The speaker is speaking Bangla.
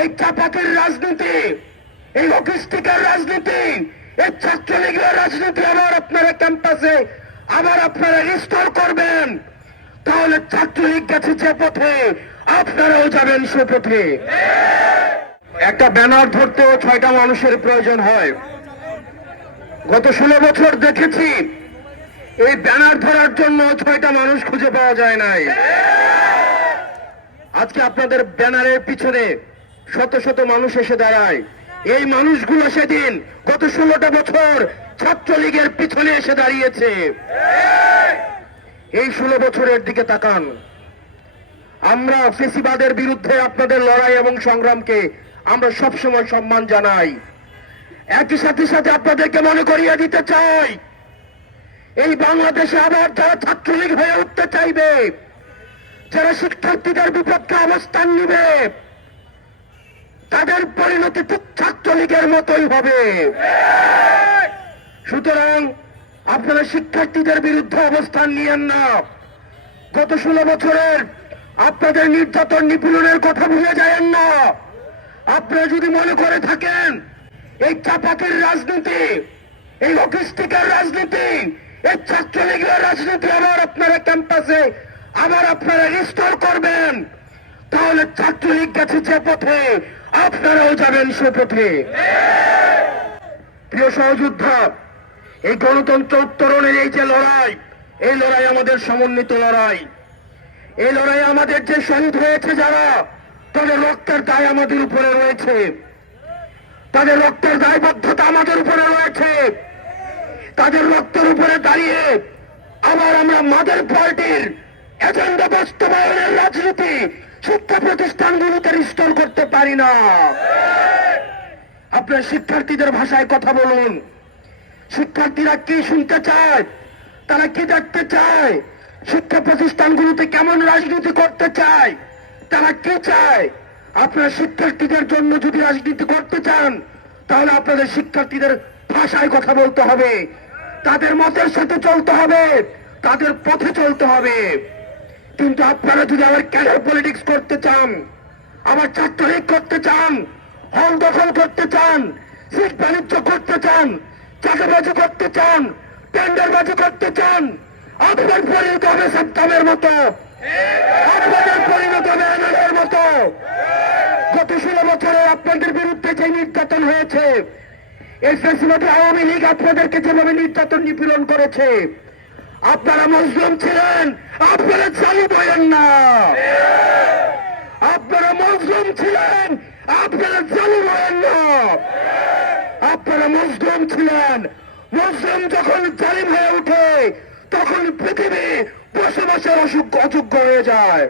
এই চাপাকের রাজনীতি, এই লজিস্টিকের রাজনীতি, এই ছাত্রলীগের রাজনীতি আবার আপনারা ক্যাম্পাসে, আবার আপনারা রিস্টোর করবেন। তাহলে ছাত্রলীগ গেছে যে পথে, আপনারাও যাবেন সে পথে। একটা ব্যানার ধরতেও ছয়টা মানুষের প্রয়োজন হয়। গত ষোলো বছর দেখেছি, এই ব্যানার ধরার জন্য ছয়টা মানুষ খুঁজে পাওয়া যায় নাই। আজকে আপনাদের ব্যানারের পিছনে শত শত মানুষ এসে দাঁড়ায়। এই মানুষগুলো সেদিন গত ষোলোটা বছর ছাত্রলীগের পিছনে এসে দাঁড়িয়েছে। এই ষোলো বছরের দিকে তাকান। আমরা ফেসিবাদের বিরুদ্ধে আপনাদের লড়াই এবং সংগ্রামকে আমরা সবসময় সম্মান জানাই। একই সাথে সাথে আপনাদেরকে মনে করিয়ে দিতে চাই, এই বাংলাদেশে আবার যারা ছাত্রলীগ হয়ে উঠতে চাইবে, যারা শিক্ষার্থীদের বিপক্ষে অবস্থান নিবে ঠিক ছাত্রলীগের মতোই হবে। সুতরাং আপনারা শিক্ষার্থীদের বিরুদ্ধে অবস্থান নিয়েন না। গত ষোলো বছরের আপনাদের নির্যাতন নিপীড়নের কথা ভুলে যায়েন না। আপনারা যদি মনে করে থাকেন, এই চাপাকের রাজনীতি, এই লজিস্টিকের রাজনীতি, এই ছাত্রলীগের রাজনীতি আবার আপনারা ক্যাম্পাসে, আবার আপনারা রিস্টোর করবেন। তাহলে ছাত্রলীগ গেছে যে পথে, আপনারাও যাবেন সে পথে। প্রিয় সহযোদ্ধা, এই গণতন্ত্র উত্তরণের এই যে লড়াই, এই লড়াই আমাদের সমন্বিত লড়াই। এই লড়াই আমাদের যে শহীদ হয়েছে যারা, তাদের রক্তের দায় আমাদের উপরে রয়েছে। তাদের রক্তের দায়বদ্ধতা আমাদের উপরে রয়েছে। তাদের রক্তের উপরে দাঁড়িয়ে আবার আমরা মাদের পার্টির এজেন্ডা বাস্তবায়নের রাজনীতি শিক্ষা প্রতিষ্ঠানগুলোতে রিস্টোর করতে পারি না। আপনার শিক্ষার্থীদের ভাষায় কথা বলুন। শিক্ষার্থীরা কি শুনতে চায়? তারা কি দেখতে চায়? শিক্ষা প্রতিষ্ঠানগুলোতে কেমন রাজনীতি করতে চায়? তারা কি চায়? আপনার শিক্ষার্থীদের জন্য যদি রাজনীতি করতে চান, তাহলে আপনাদের শিক্ষার্থীদের ভাষায় কথা বলতে হবে। তাদের মতের সাথে চলতে হবে। তাদের পথে চলতে হবে। কিন্তু আপনারা যদি আবার ক্যারিয়ার পলিটিক্স করতে চান? আবার ছাত্রলীগ করতে চান? হল দখল করতে চান? সিট বাণিজ্য করতে চান? চাকরিবাজি করতে চান? টেন্ডারবাজি করতে চান? আপনার পরিণত হবে সাদ্দামের মতো। আপনাদের পরিণত হবে আনারের মতো। গত ষোলো বছরে আপনাদের বিরুদ্ধে যে নির্যাতন হয়েছে, এই ফেসিলিটি আওয়ামী লীগ আপনাদেরকে যেভাবে নির্যাতন নিপীড়ন করেছে আপনারা মজলুম ছিলেন, আপনারা চালু বলেন না। আপনারা মজলুম ছিলেন, আপনারা চালু বলেন না। আপনারা মজলুম ছিলেন মজলুম যখন জালিম হয়ে ওঠে, তখন পৃথিবী বসে বসে অসুখ অযোগ্য হয়ে যায়।